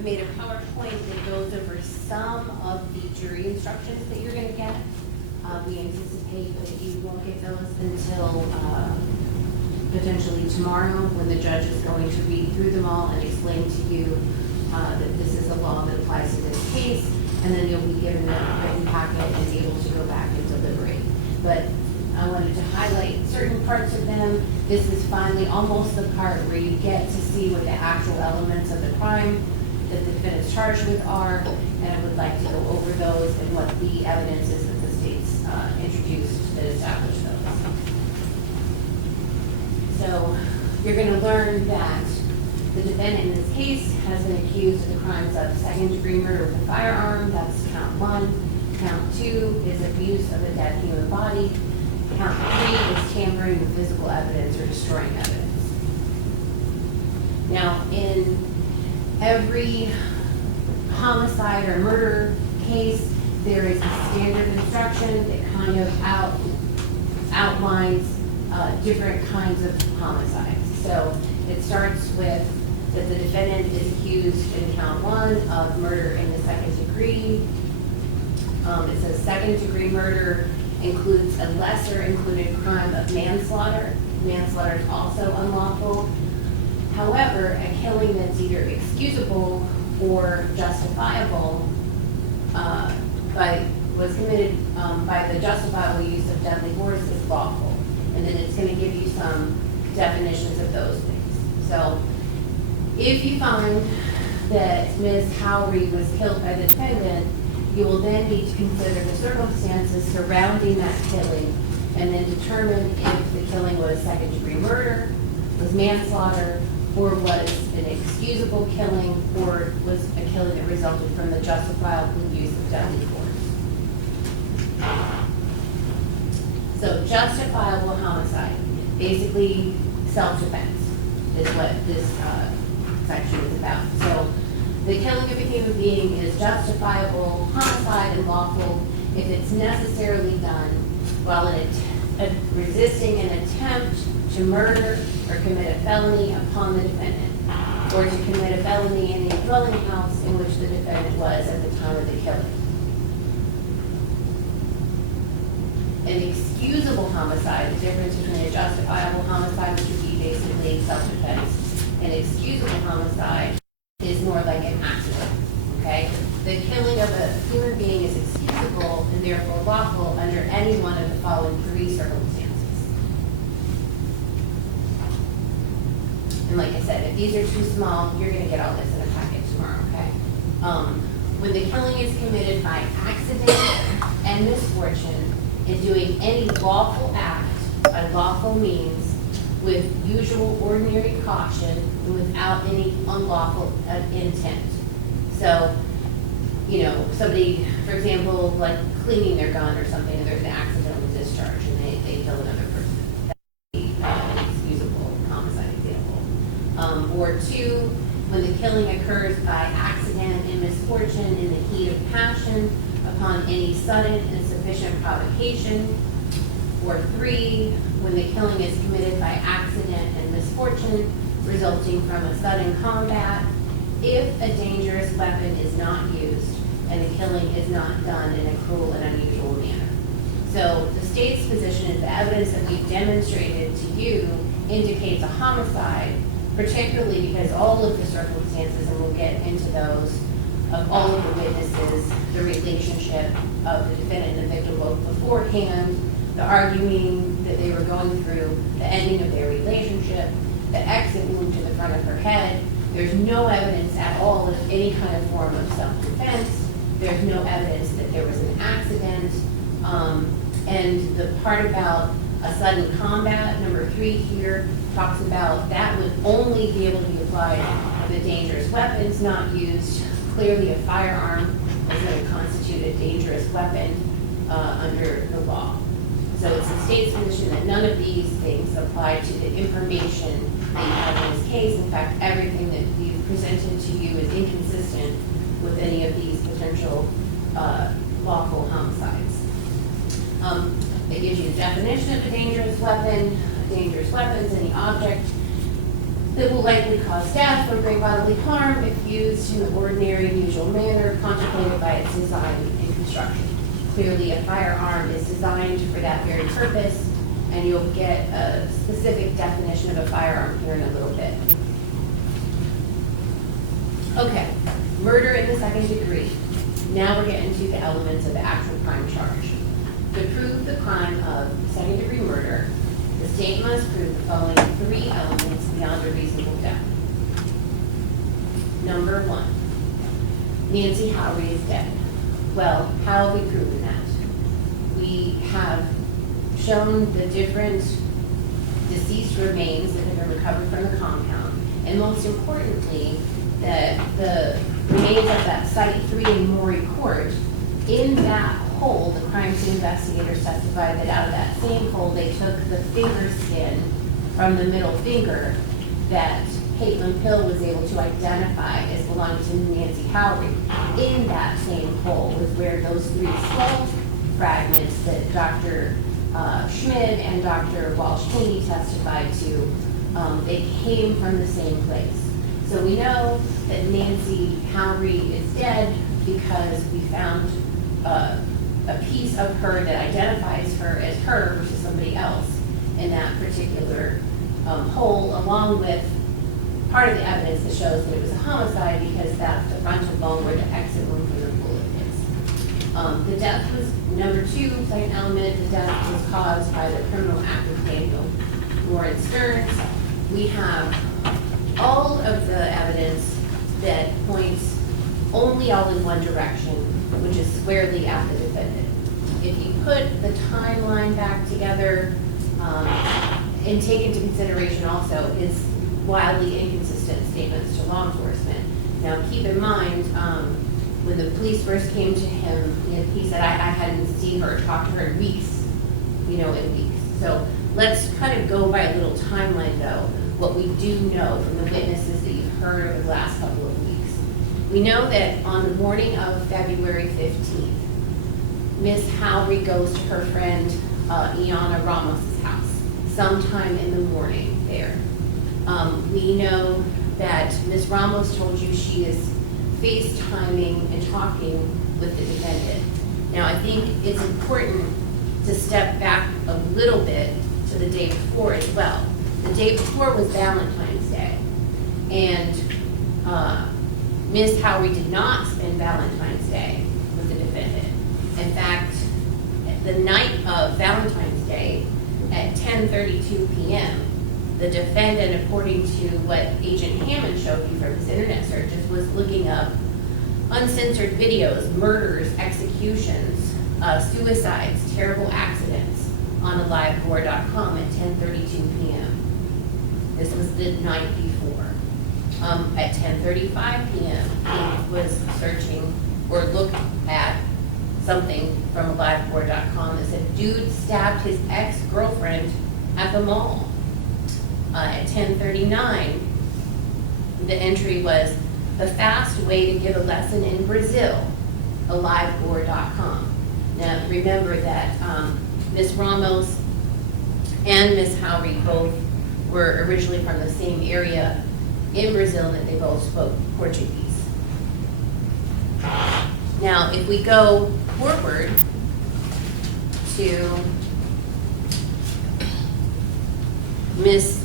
I've made a PowerPoint that goes over some of the jury instructions that you're gonna get. We anticipate that you won't get those until potentially tomorrow, when the judge is going to read through them all and explain to you that this is the law that applies to this case, and then you'll be given a written packet and be able to go back and deliberate. But I wanted to highlight certain parts of them. This is finally almost the part where you get to see what the actual elements of the crime that the defendant's charged with are, and I would like to go over those and what the evidence is that the state's introduced that established those. So you're going to learn that the defendant in this case has been accused of the crimes of second-degree murder with a firearm. That's count 1. Count 2 is abuse of a dead human body. Count 3 is tampering with physical evidence or destroying evidence. Now, in every homicide or murder case, there is a standard instruction that kind of outlines different kinds of homicides. So it starts with that the defendant is accused in count 1 of murder in the second degree. It says second degree murder includes a lesser included crime of manslaughter. Manslaughter is also unlawful. However, a killing that's either excusable or justifiable was committed by the justifiable use of deadly force is lawful. And then it's going to give you some definitions of those things. So if you find that Ms. Howery was killed by the defendant, you will then need to consider the circumstances surrounding that killing and then determine if the killing was second-degree murder, was manslaughter, or was an excusable killing, or was a killing that resulted from the justifiable use of deadly force. So justifiable homicide, basically self-defense, is what this section is about. So the killing of a human being is justifiable homicide and lawful if it's necessarily done while resisting an attempt to murder or commit a felony upon the defendant, or to commit a felony in the dwelling house in which the defendant was at the time of the killing. An excusable homicide, the difference between a justifiable homicide, which would be basically self-defense, an excusable homicide is more like an accident, okay? The killing of a human being is excusable and therefore lawful under any one of the following 3 circumstances. And like I said, if these are too small, you're going to get all this in a packet tomorrow, okay? When the killing is committed by accident and misfortune, in doing any lawful act by lawful means with usual ordinary caution and without any unlawful intent. So, you know, somebody, for example, like cleaning their gun or something, and there's an accidental discharge and they kill another person. That would be an excusable homicide example. Or 2, when the killing occurs by accident and misfortune in the heat of passion upon any sudden and sufficient provocation. Or 3, when the killing is committed by accident and misfortune resulting from a sudden combat, if a dangerous weapon is not used and the killing is not done in a cruel and unusual manner. So the state's position is the evidence that we've demonstrated to you indicates a homicide, particularly because all of the circumstances, and we'll get into those, of all of the witnesses, the relationship of the defendant and the victim both beforehand, the arguing that they were going through, the ending of their relationship, the exit wound to the front of her head. There's no evidence at all of any kind of form of self-defense. There's no evidence that there was an accident. And the part about a sudden combat, number 3 here, talks about that would only be able to be applied if a dangerous weapon's not used. Clearly a firearm is going to constitute a dangerous weapon under the law. So it's the state's position that none of these things apply to the information that you have in this case. In fact, everything that we've presented to you is inconsistent with any of these potential lawful homicides. It gives you the definition of a dangerous weapon. A dangerous weapon is any object that will likely cause death or great bodily harm if used in the ordinary and usual manner contemplated by its design and construction. Clearly, a firearm is designed for that very purpose, and you'll get a specific definition of a firearm here in a little bit. Okay, murder in the second degree. Now we're getting to the elements of the actual crime charge. To prove the crime of second degree murder, the state must prove the following three elements beyond a reasonable doubt. Number one, Nancy Howery is dead. Well, how have we proven that? We have shown the different deceased remains that have been recovered from the compound, and most importantly, that the remains of that Site 3 in Maury Court, in that hole, the crime scene investigators testified that out of that same hole, they took the finger skin from the middle finger that Caitlin Pill was able to identify as belonging to Nancy Howery. In that same hole was where those three skull fragments that Dr. Schmidt and Dr. Walsh-Haney testified to, they came from the same place. So we know that Nancy Howery is dead because we found a piece of her that identifies her as her versus somebody else in that particular hole, along with part of the evidence that shows that it was a homicide because that's the frontal bone where the exit wound from the bullet is. The death was number two, second element, the death was caused by the criminal act of Daniel Stearns. We have all of the evidence that points only all in one direction, which is squarely at the defendant. If you put the timeline back together and take into consideration also his wildly inconsistent statements to law enforcement. Now keep in mind, when the police first came to him, he said, I hadn't seen her or talked to her in weeks, in weeks. So let's kind of go by a little timeline though, what we do know from the witnesses that you've heard over the last couple of weeks. We know that on the morning of February 15th, Miss Howery goes to her friend Iana Ramos's house sometime in the morning there. We know that Miss Ramos told you she is FaceTiming and talking with the defendant. Now I think it's important to step back a little bit to the day before as well. The day before was Valentine's Day, and Miss Howery did not spend Valentine's Day with the defendant. In fact, the night of Valentine's Day at 10:32 p.m., the defendant, according to what Agent Hammond showed you from his internet searches, was looking up uncensored videos, murders, executions, suicides, terrible accidents on alivegore.com at 10:32 p.m. This was the night before. At 10:35 p.m., he was searching or looked at something from alivegore.com that said, dude stabbed his ex-girlfriend at the mall. At 10:39, the entry was, the fast way to give a lesson in Brazil, alivegore.com. Now remember that Miss Ramos and Miss Howery both were originally from the same area in Brazil, that they both spoke Portuguese. Now if we go forward to Miss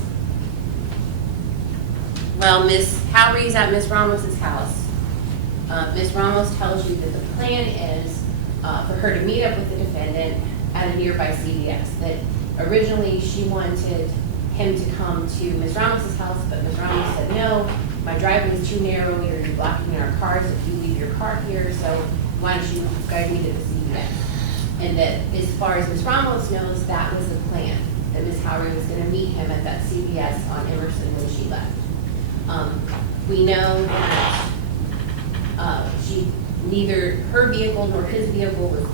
Howery's at Miss Ramos's house. Miss Ramos tells you that the plan is for her to meet up with the defendant at a nearby CVS. That originally she wanted him to come to Miss Ramos's house, but Miss Ramos said, no, my driveway is too narrow, you're gonna be blocking our cars if you leave your car here, so why don't you guide me to the CVS? And that as far as Miss Ramos knows, that was the plan, that Miss Howery was gonna meet him at that CVS on Emerson when she left. We know that neither her vehicle nor his vehicle was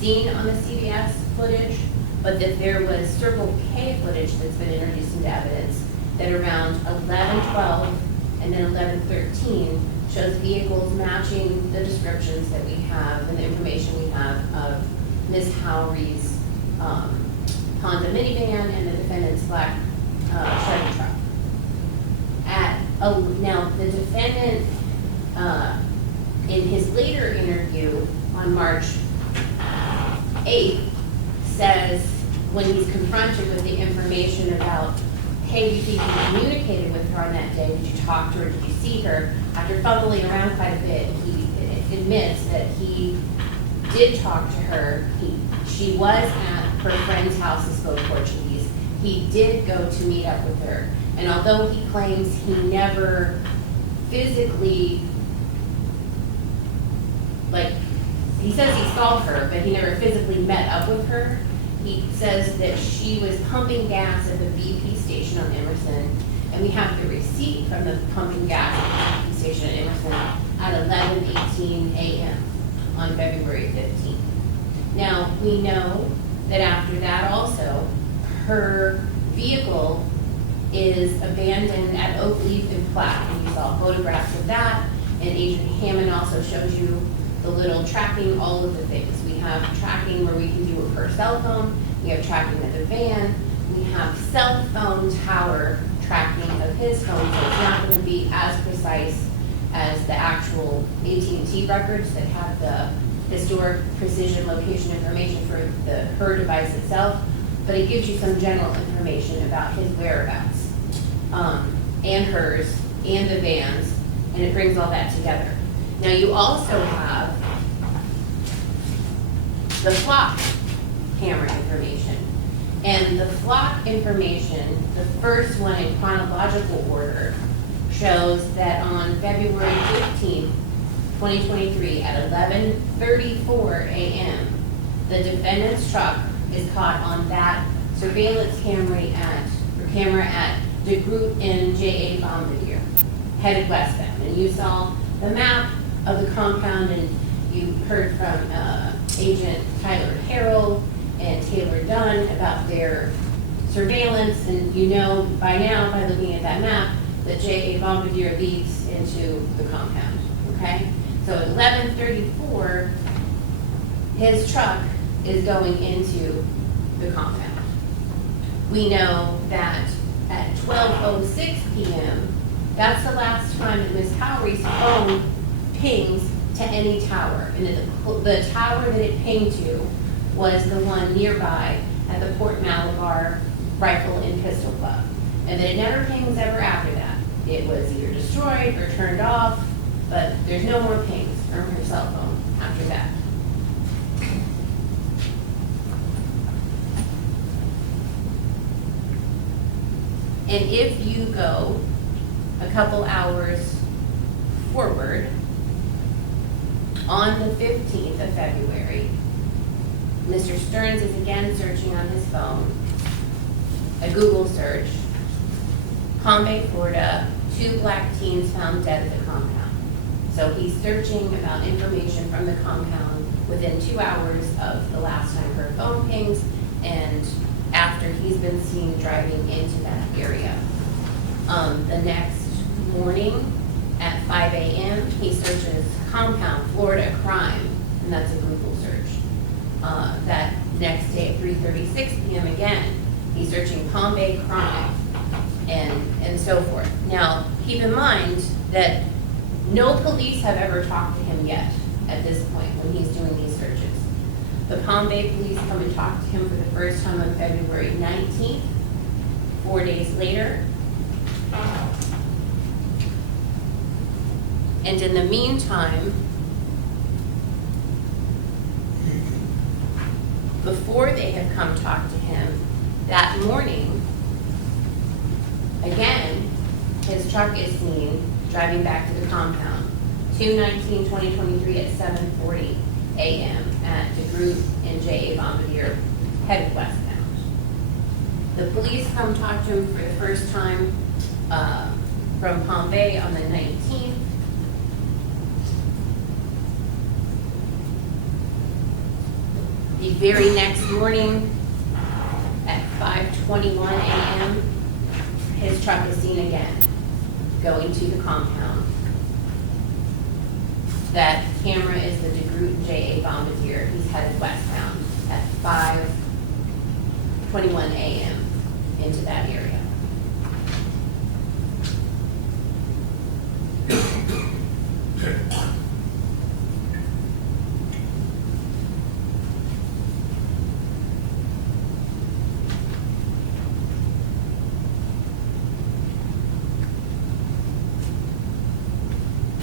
seen on the CVS footage, but that there was Circle K footage that's been introduced into evidence that around 11:12 and then 11:13 shows vehicles matching the descriptions that we have and the information we have of Miss Howery's Honda minivan and the defendant's black Chevy truck. Now, the defendant, in his later interview on March 8th, says when he's confronted with the information about, hey, do you think you communicated with her on that day? Did you talk to her? Did you see her? After fumbling around quite a bit, he admits that he did talk to her. She was at her friend's house and spoke Portuguese. He did go to meet up with her. And although he claims he never physically, he says he saw her, but he never physically met up with her. He says that she was pumping gas at the BP station on Emerson, and we have the receipt from the pumping gas at the BP station at Emerson at 11:18 a.m. on February 15th. Now, we know that after that also, her vehicle is abandoned at Oak Leaf and Platte, and you saw photographs of that, and Agent Hammond also shows you the little tracking, all of the things. We have tracking where we can do it per cell phone, we have tracking of the van, we have cell phone tower tracking of his phone, so it's not going to be as precise as the actual AT&T records that have the historic precision location information for her device itself, but it gives you some general information about his whereabouts, and hers, and the van's, and it brings all that together. Now you also have the flock camera information. And the flock information, the first one in chronological order, shows that on February 15th, 2023 at 11:34 a.m., the defendant's truck is caught on that surveillance camera at DeGroot and J.A. Bombardier, headed westbound. And you saw the map of the compound, and you heard from Agent Tyler Harrell and Taylor Dunn about their surveillance, and you know by now, by looking at that map, that J.A. Bombardier leads into the compound, okay? So at 11:34, his truck is going into the compound. We know that at 12:06 p.m., that's the last time that Ms. Howery's phone pings to any tower. And the tower that it pinged to was the one nearby at the Port Malabar Rifle and Pistol Club. And then it never pings ever after that. It was either destroyed or turned off, but there's no more pings from her cell phone after that. And if you go a couple hours forward, on the 15th of February, Mr. Stearns is again searching on his phone, a Google search, Palm Bay, Florida, 2 black teens found dead at the compound. So he's searching about information from the compound within 2 hours of the last time her phone pings and after he's been seen driving into that area. The next morning at 5 a.m., he searches compound, Florida crime, and that's a Google search. That next day at 3:36 p.m. again, he's searching Palm Bay crime and so forth. Now, keep in mind that no police have ever talked to him yet at this point when he's doing these searches. The Palm Bay police come and talk to him for the first time on February 19th, 4 days later. And in the meantime, before they have come talk to him, that morning, again, his truck is seen driving back to the compound, 2/19/2023 at 7:40 a.m. at DeGroot and J.A. Bombardier, headed westbound. The police come talk to him for the first time from Palm Bay on the 19th. The very next morning at 5:21 a.m., his truck is seen again going to the compound. That camera is the DeGroot and J.A. Bombardier. He's headed westbound at 5:21 a.m. into that area.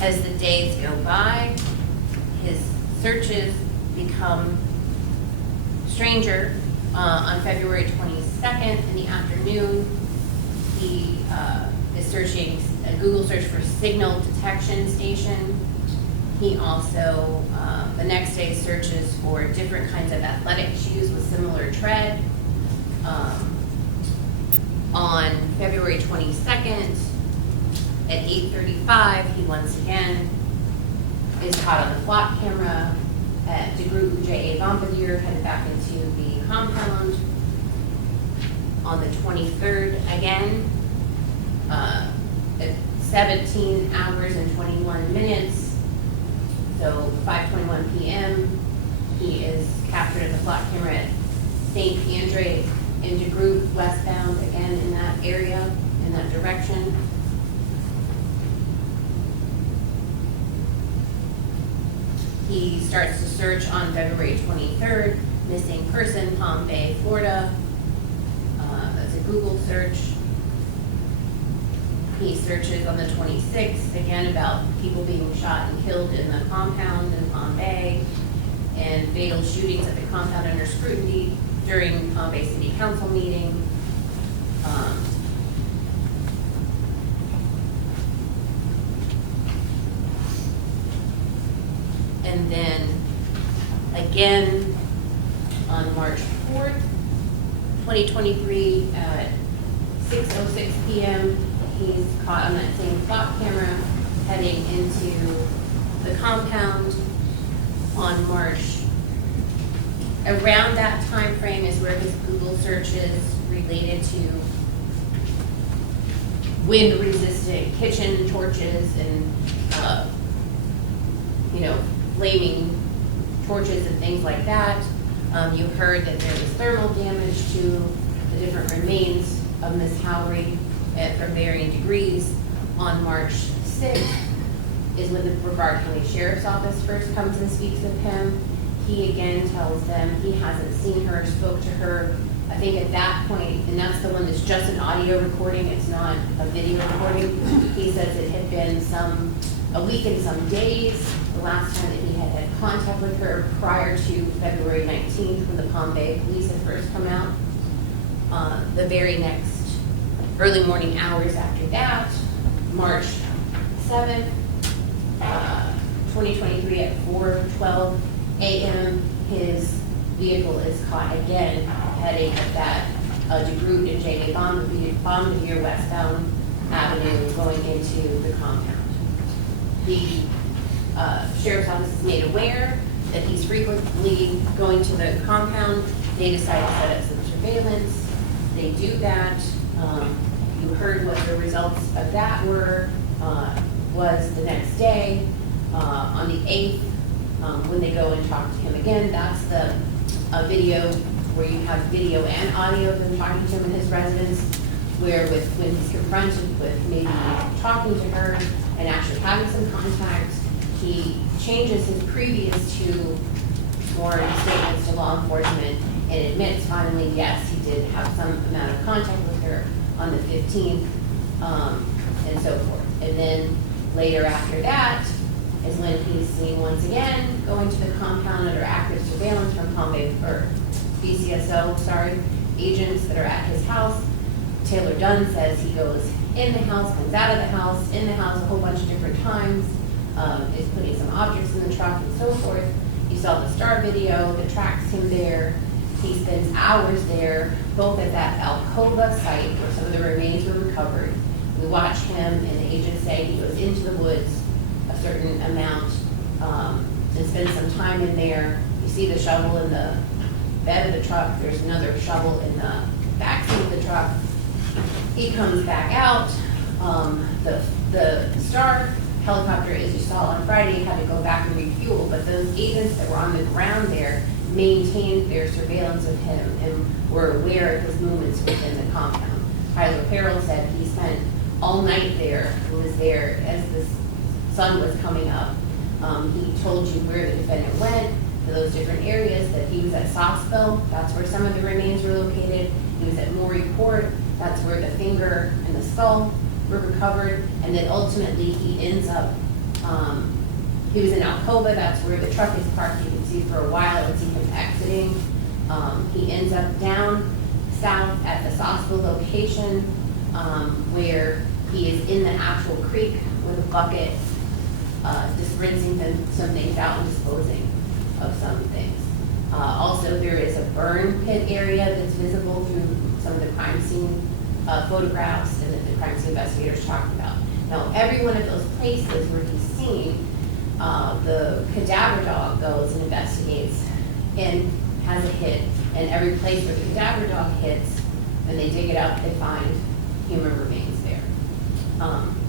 As the days go by, his searches become stranger. On February 22nd in the afternoon, he is searching a Google search for signal detection station. He also, the next day, searches for different kinds of athletic shoes with similar tread. On February 22nd at 8:35, he once again is caught on the flock camera at DeGroot J.A. Bombardier, headed back into the compound. On the 23rd, again, at 17 hours and 21 minutes, so 5:21 p.m., he is captured at the flock camera at St. Andre in DeGroot, westbound, again in that area, in that direction. He starts to search on February 23rd, missing person, Palm Bay, Florida. That's a Google search. He searches on the 26th, again about people being shot and killed in the compound in Palm Bay, and fatal shootings at the compound under scrutiny during Palm Bay City Council meeting. And then again on March 4th, 2023 at 6:06 p.m., he's caught on that same flock camera heading into the compound on March. Around that time frame is where his Google searches related to wind-resistant kitchen torches and, flaming torches and things like that. You heard that there was thermal damage to the different remains of Ms. Howery from varying degrees. On March 6th is when the Brevard County Sheriff's Office first comes and speaks with him. He again tells them he hasn't seen her, spoke to her. I think at that point, and that's the one that's just an audio recording, it's not a video recording. He says it had been a week and some days, the last time that he had had contact with her prior to February 19th when the Palm Bay police had first come out. The very next early morning hours after that, March 7th, 2023 at 4:12 a.m., his vehicle is caught again heading at that DeGroot and J.A. Bombardier westbound avenue going into the compound. The Sheriff's Office is made aware that he's frequently going to the compound. They decide to set up some surveillance. They do that. You heard what the results of that were, was the next day, on the 8th, when they go and talk to him again. That's the video where you have video and audio of them talking to him in his residence, where when he's confronted with maybe talking to her and actually having some contact, he changes his previous two sworn statements to law enforcement and admits finally, yes, he did have some amount of contact with her on the 15th, and so forth. And then later after that is when he's seen once again going to the compound under active surveillance from Palm Bay, or BCSO, agents that are at his house. Taylor Dunn says he goes in the house, comes out of the house, in the house a whole bunch of different times, is putting some objects in the truck and so forth. You saw the STAR video that tracks him there. He spends hours there, both at that Alcova site where some of the remains were recovered. We watch him, and the agents say he goes into the woods a certain amount and spends some time in there. You see the shovel in the bed of the truck. There's another shovel in the backseat of the truck. He comes back out. The STAR helicopter, as you saw on Friday, had to go back and refuel, but those agents that were on the ground there maintained their surveillance of him and were aware of his movements within the compound. Tyler Harrell said he spent all night there. He was there as the sun was coming up. He told you where the defendant went, to those different areas, that he was at Sauceville. That's where some of the remains were located. He was at Morey Court. That's where the finger and the skull were recovered. And then ultimately he ends up He was in Alcoba, that's where the truck is parked. You can see for a while and see him exiting. He ends up down south at the Sauceville location, where he is in the actual creek with a bucket, just rinsing some things out and disposing of some things. Also, there is a burn pit area that's visible through some of the crime scene photographs and that the crime scene investigators talked about. Now, every one of those places where he's seen, the cadaver dog goes and investigates and has a hit. And every place where the cadaver dog hits, when they dig it up, they find human remains there.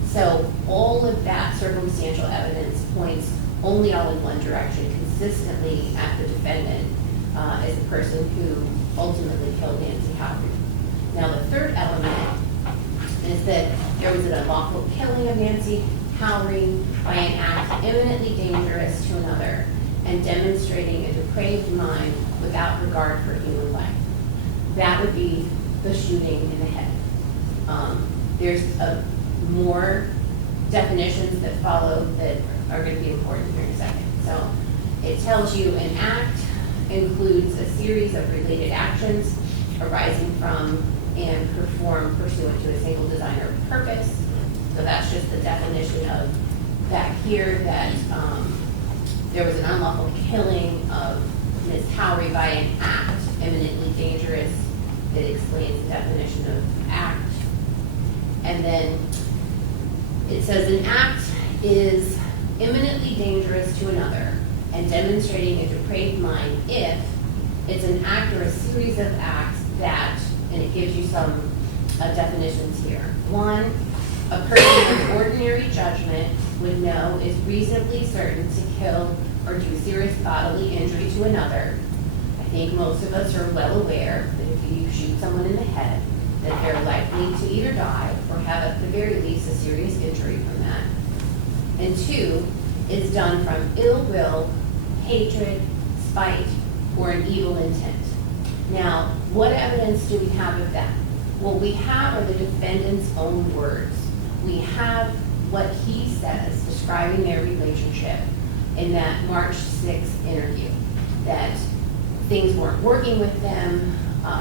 So all of that circumstantial evidence points only all in one direction, consistently at the defendant as the person who ultimately killed Nancy Howery. Now, the third element is that there was an unlawful killing of Nancy Howery by an act eminently dangerous to another and demonstrating a depraved mind without regard for human life. That would be the shooting in the head. There's more definitions that follow that are going to be important here in a second. So it tells you an act includes a series of related actions arising from and performed pursuant to a single design or purpose. So that's just the definition of back here, that there was an unlawful killing of Ms. Howery by an act eminently dangerous. It explains the definition of act. And then it says an act is eminently dangerous to another and demonstrating a depraved mind if it's an act or a series of acts that, and it gives you some definitions here. One, a person of ordinary judgment would know is reasonably certain to kill or do serious bodily injury to another. I think most of us are well aware that if you shoot someone in the head, that they're likely to either die or have at the very least a serious injury from that. And two, is done from ill will, hatred, spite, or an evil intent. Now, what evidence do we have of that? What we have are the defendant's own words. We have what he says describing their relationship in that March 6th interview, that things weren't working with them,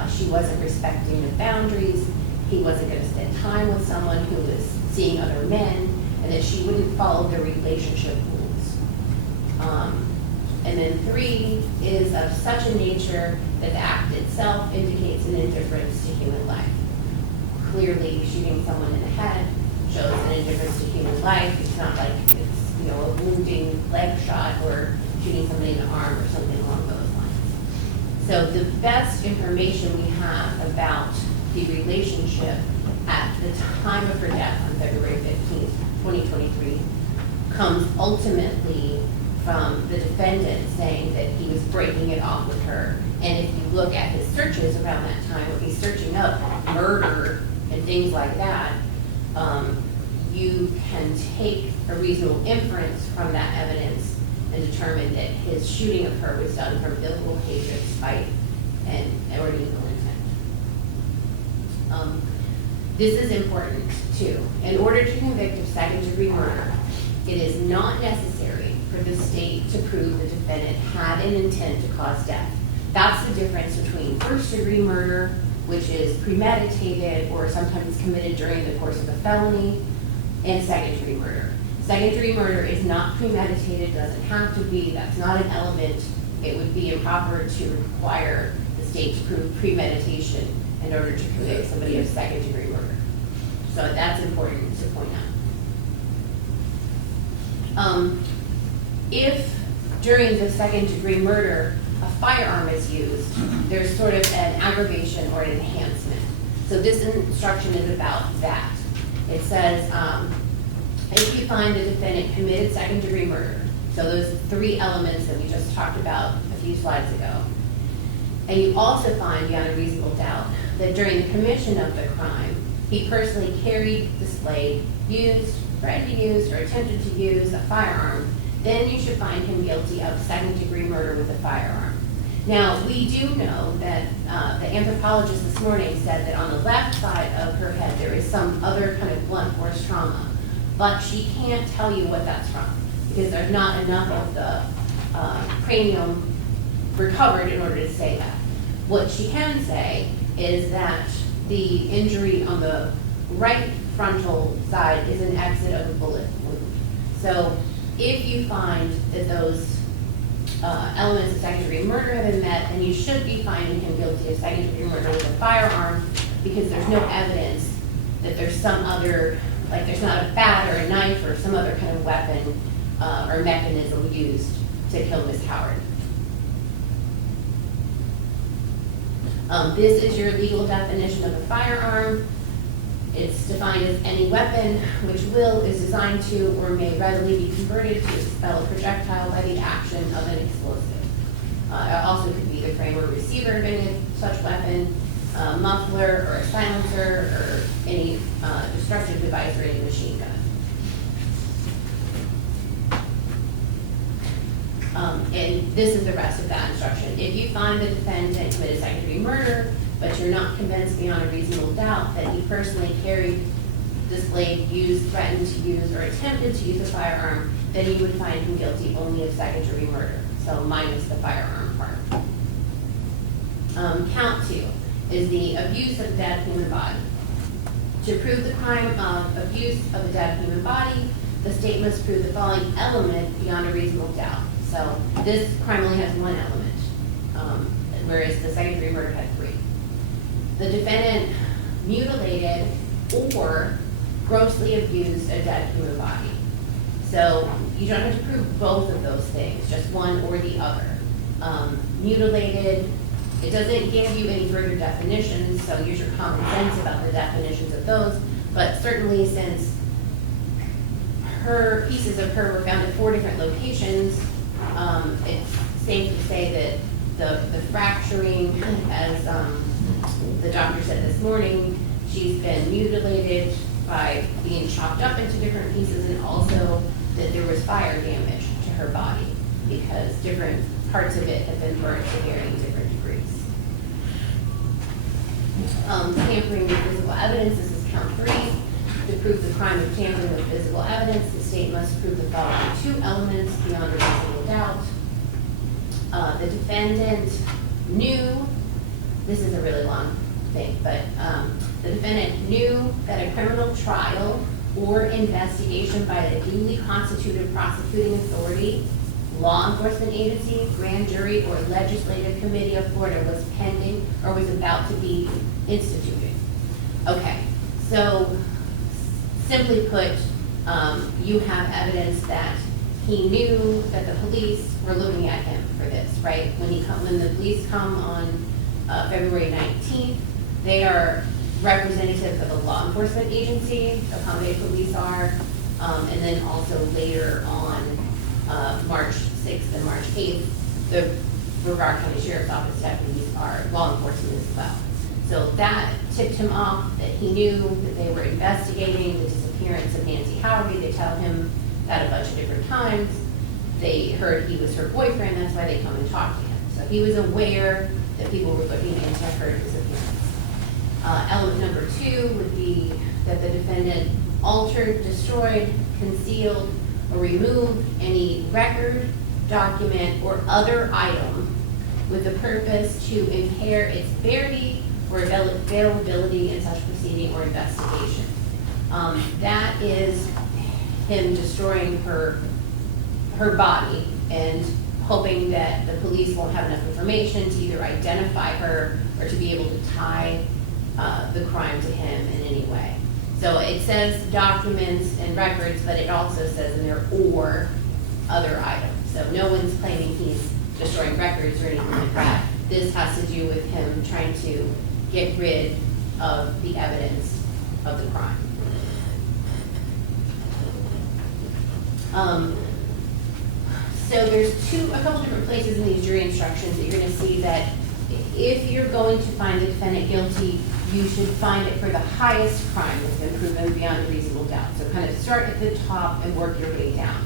she wasn't respecting the boundaries, he wasn't going to spend time with someone who was seeing other men, and that she wouldn't follow the relationship rules. And then three is of such a nature that the act itself indicates an indifference to human life. Clearly, shooting someone in the head shows an indifference to human life. It's not like it's, a wounding leg shot or shooting somebody in the arm or something along those lines. So the best information we have about the relationship at the time of her death on February 15th, 2023, comes ultimately from the defendant saying that he was breaking it off with her. And if you look at his searches around that time, when he's searching up murder and things like that, you can take a reasonable inference from that evidence and determine that his shooting of her was done from ill will, hatred, spite, or an evil intent. This is important too. In order to convict of second-degree murder, it is not necessary for the state to prove the defendant had an intent to cause death. That's the difference between first-degree murder, which is premeditated or sometimes committed during the course of a felony, and second-degree murder. Second-degree murder is not premeditated, doesn't have to be, that's not an element. It would be improper to require the state to prove premeditation in order to convict somebody of second-degree murder. So that's important to point out. If during the second-degree murder a firearm is used, there's sort of an aggravation or an enhancement. So this instruction is about that. It says, if you find the defendant committed second-degree murder, so those three elements that we just talked about a few slides ago, and you also find beyond a reasonable doubt that during the commission of the crime, he personally carried, displayed, used, threatened to use, or attempted to use a firearm, then you should find him guilty of second-degree murder with a firearm. Now, we do know that the anthropologist this morning said that on the left side of her head there is some other kind of blunt force trauma. but she can't tell you what that's from because there's not enough of the cranium recovered in order to say that. What she can say is that the injury on the right frontal side is an exit of a bullet wound. So if you find that those elements of second-degree murder have been met, then you should be finding him guilty of second-degree murder with a firearm because there's no evidence that there's some other, like there's not a bat or a knife or some other kind of weapon or mechanism used to kill Ms. Howard. This is your legal definition of a firearm. It's defined as any weapon which is designed to or may readily be converted to expel a projectile by the action of an explosive. It also could be the frame or receiver of any such weapon, a muffler or a silencer or any destructive device or any machine gun. And this is the rest of that instruction. If you find the defendant committed second-degree murder, but you're not convinced beyond a reasonable doubt that he personally carried, displayed, used, threatened to use, or attempted to use a firearm, then you would find him guilty only of second-degree murder, so minus the firearm part. Count 2 is the abuse of a dead human body. To prove the crime of abuse of a dead human body, the state must prove the following element beyond a reasonable doubt. So this crime only has one element, whereas the second-degree murder had 3. The defendant mutilated or grossly abused a dead human body. So you don't have to prove both of those things, just one or the other. Mutilated, it doesn't give you any further definitions, so use your common sense about the definitions of those, but certainly since pieces of her were found at 4 different locations, it's safe to say that the fracturing, as the doctor said this morning, she's been mutilated by being chopped up into different pieces, and also that there was fire damage to her body because different parts of it have been burnt to varying different degrees. Tampering with physical evidence, this is count 3. To prove the crime of tampering with physical evidence, the state must prove the following 2 elements beyond a reasonable doubt. The defendant knew, this is a really long thing, but the defendant knew that a criminal trial or investigation by the duly constituted prosecuting authority, law enforcement agency, grand jury, or legislative committee of Florida was pending or was about to be instituted. Okay, so simply put, you have evidence that he knew that the police were looking at him for this, right? When the police come on February 19th, they are representatives of a law enforcement agency, of how many police are, and then also later on March 6th and March 8th, the Brevard County Sheriff's Office deputies are law enforcement as well. So that tipped him off that he knew that they were investigating the disappearance of Nancy Howery. They tell him that a bunch of different times. They heard he was her boyfriend, that's why they come and talk to him. So he was aware that people were looking into her disappearance. Element number 2 would be that the defendant altered, destroyed, concealed, or removed any record, document, or other item with the purpose to impair its verity or availability in such proceeding or investigation. That is him destroying her body and hoping that the police won't have enough information to either identify her or to be able to tie the crime to him in any way. So it says documents and records, but it also says in there or other items. So no one's claiming he's destroying records or anything like that. This has to do with him trying to get rid of the evidence of the crime. So there's a couple different places in these jury instructions that you're going to see that if you're going to find the defendant guilty, you should find it for the highest crime that's been proven beyond a reasonable doubt. So kind of start at the top and work your way down.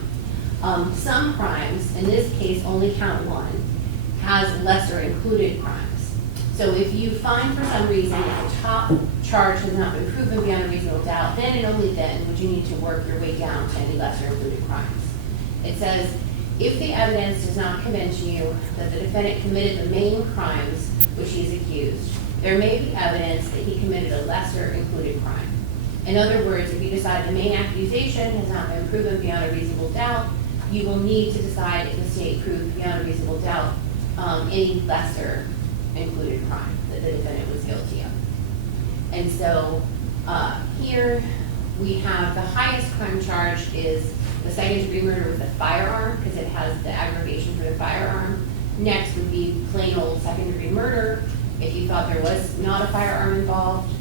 Some crimes, in this case only count 1, has lesser included crimes. So if you find for some reason that the top charge has not been proven beyond a reasonable doubt, then and only then would you need to work your way down to any lesser included crimes. It says, if the evidence does not convince you that the defendant committed the main crimes which he is accused, there may be evidence that he committed a lesser included crime. In other words, if you decide the main accusation has not been proven beyond a reasonable doubt, you will need to decide if the state proved beyond a reasonable doubt any lesser included crime that the defendant was guilty of. And so here we have the highest crime charge is the second degree murder with a firearm, because it has the aggravation for the firearm. Next would be plain old second degree murder if you thought there was not a firearm involved.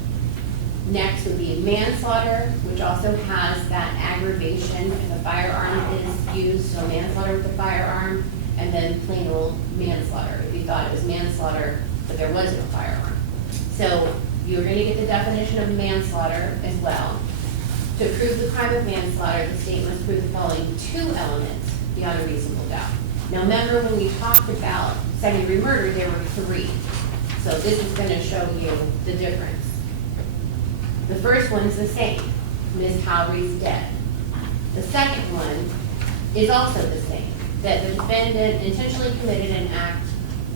Next would be manslaughter, which also has that aggravation if a firearm is used, so manslaughter with a firearm, and then plain old manslaughter if you thought it was manslaughter but there was no firearm. So you're going to get the definition of manslaughter as well. To prove the crime of manslaughter, the state must prove the following two elements beyond a reasonable doubt. Now remember when we talked about second degree murder, there were three. So this is going to show you the difference. The first one's the same. Ms. Howery's dead. The second one is also the same, that the defendant intentionally committed an act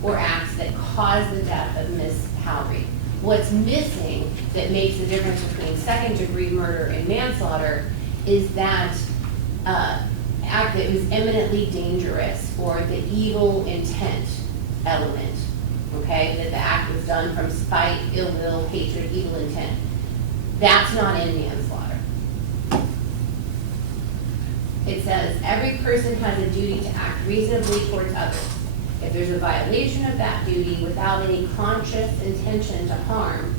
or acts that caused the death of Ms. Howery. What's missing that makes the difference between second degree murder and manslaughter is that act that was eminently dangerous, or the evil intent element, okay? That the act was done from spite, ill will, hatred, evil intent. That's not in manslaughter. It says, every person has a duty to act reasonably towards others. If there's a violation of that duty without any conscious intention to harm,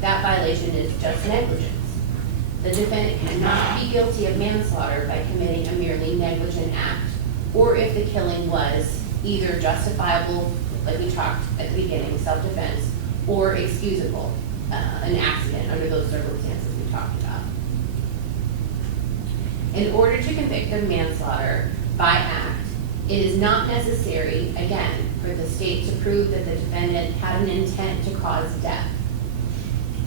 that violation is just negligence. The defendant cannot be guilty of manslaughter by committing a merely negligent act, or if the killing was either justifiable, like we talked at the beginning, self-defense, or excusable, an accident under those circumstances we talked about. In order to convict of manslaughter by act, it is not necessary, again, for the state to prove that the defendant had an intent to cause death.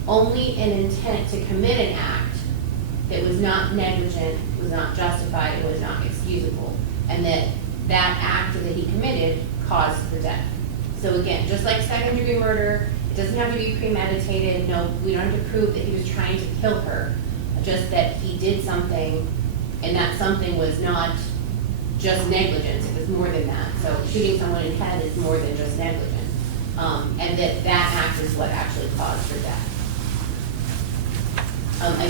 Only an intent to commit an act that was not negligent, was not justified, and was not excusable, and that act that he committed caused the death. So again, just like second degree murder, it doesn't have to be premeditated. No, we don't have to prove that he was trying to kill her, just that he did something, and that something was not just negligence, it was more than that. So shooting someone in the head is more than just negligence. And that act is what actually caused her death.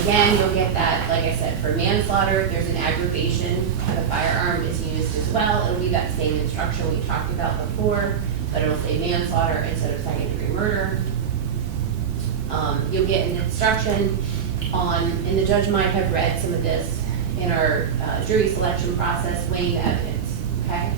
Again, you'll get that, like I said, for manslaughter, there's an aggravation of a firearm is used as well. It'll be that same instruction we talked about before, but it'll say manslaughter instead of second degree murder. You'll get an instruction on, and the judge might have read some of this in our jury selection process, weighing the evidence, okay?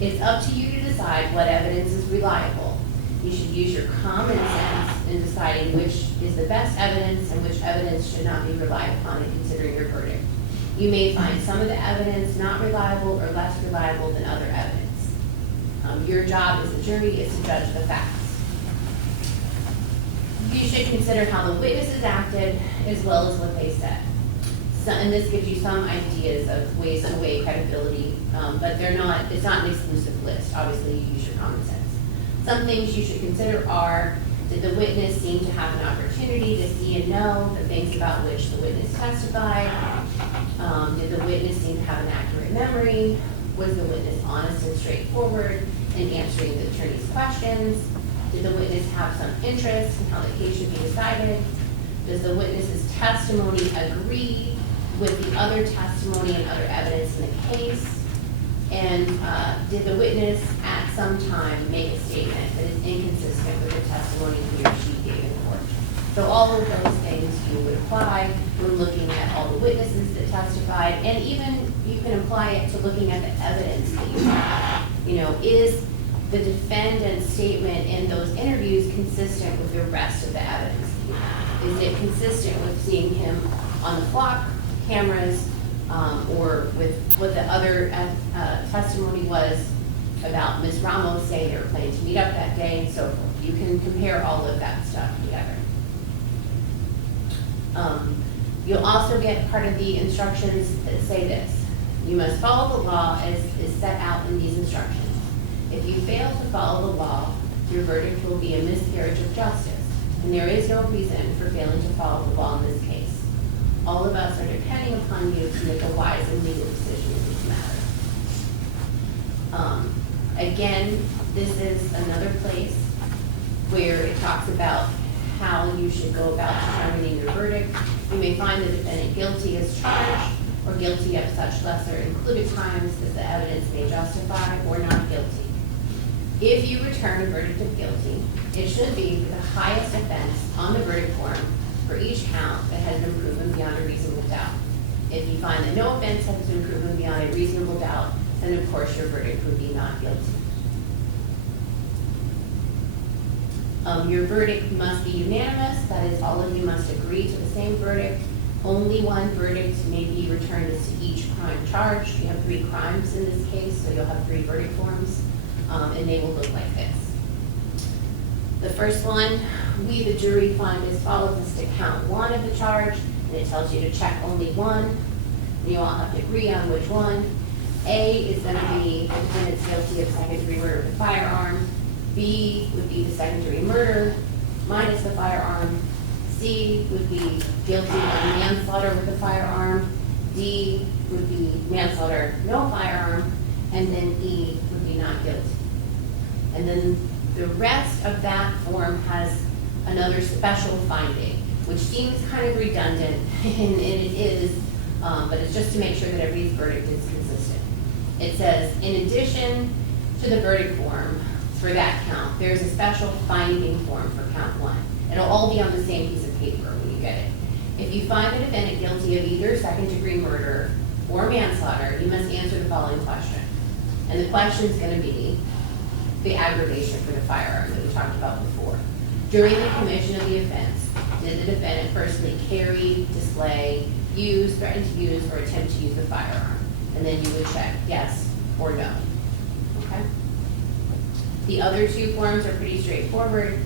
It's up to you to decide what evidence is reliable. You should use your common sense in deciding which is the best evidence and which evidence should not be relied upon in considering your verdict. You may find some of the evidence not reliable or less reliable than other evidence. Your job as a jury is to judge the facts. You should consider how the witnesses acted as well as what they said. And this gives you some ideas of ways to weigh credibility, but it's not an exclusive list. Obviously, you use your common sense. Some things you should consider are, did the witness seem to have an opportunity to see and know the things about which the witness testified? Did the witness seem to have an accurate memory? Was the witness honest and straightforward in answering the attorney's questions? Did the witness have some interest in how the case should be decided? Does the witness's testimony agree with the other testimony and other evidence in the case? And did the witness at some time make a statement that is inconsistent with the testimony he or she gave in court? So all of those things you would apply when looking at all the witnesses that testified, and even you can apply it to looking at the evidence that you have. You know, is the defendant's statement in those interviews consistent with the rest of the evidence that you have? Is it consistent with seeing him on the clock, cameras, or with what the other testimony was about Ms. Ramos saying they were planning to meet up that day and so forth? You can compare all of that stuff together. You'll also get part of the instructions that say this: you must follow the law as is set out in these instructions. If you fail to follow the law, your verdict will be a miscarriage of justice, and there is no reason for failing to follow the law in this case. All of us are depending upon you to make a wise and legal decision in this matter. Again, this is another place where it talks about how you should go about determining your verdict. You may find the defendant guilty as charged, or guilty of such lesser included crimes as the evidence may justify, or not guilty. If you return a verdict of guilty, it should be for the highest offense on the verdict form for each count that has been proven beyond a reasonable doubt. If you find that no offense has been proven beyond a reasonable doubt, then of course your verdict would be not guilty. Your verdict must be unanimous, that is, all of you must agree to the same verdict. Only one verdict may be returned as to each crime charged. You have 3 crimes in this case, so you'll have 3 verdict forms, and they will look like this. The first one, we, the jury, find as follows as to count 1 of the charge, and it tells you to check only 1, and you all have to agree on which one. A is going to be the defendant's guilty of second-degree murder with a firearm. B would be the second-degree murder minus the firearm. C would be guilty of manslaughter with a firearm. D would be manslaughter, no firearm. And then E would be not guilty. And then the rest of that form has another special finding, which seems kind of redundant, and it is, but it's just to make sure that everybody's verdict is consistent. It says, in addition to the verdict form for that count, there's a special finding form for count 1. It'll all be on the same piece of paper when you get it. If you find the defendant guilty of either second-degree murder or manslaughter, you must answer the following question. And the question is going to be the aggravation for the firearm that we talked about before. During the commission of the offense, did the defendant personally carry, display, use, threaten to use, or attempt to use the firearm? And then you would check yes or no. Okay? The other 2 forms are pretty straightforward.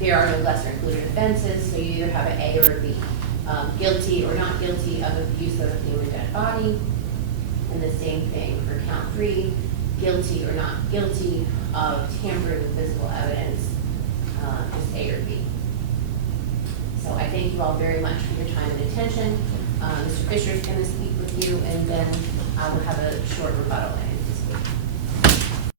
There are no lesser included offenses, so you either have an A or a B. Guilty or not guilty of abuse of a human dead body. And the same thing for count 3, guilty or not guilty of tampering with physical evidence, just A or B. So I thank you all very much for your time and attention. Mr. Fisher is going to speak with you, and then I will have a short rebuttal.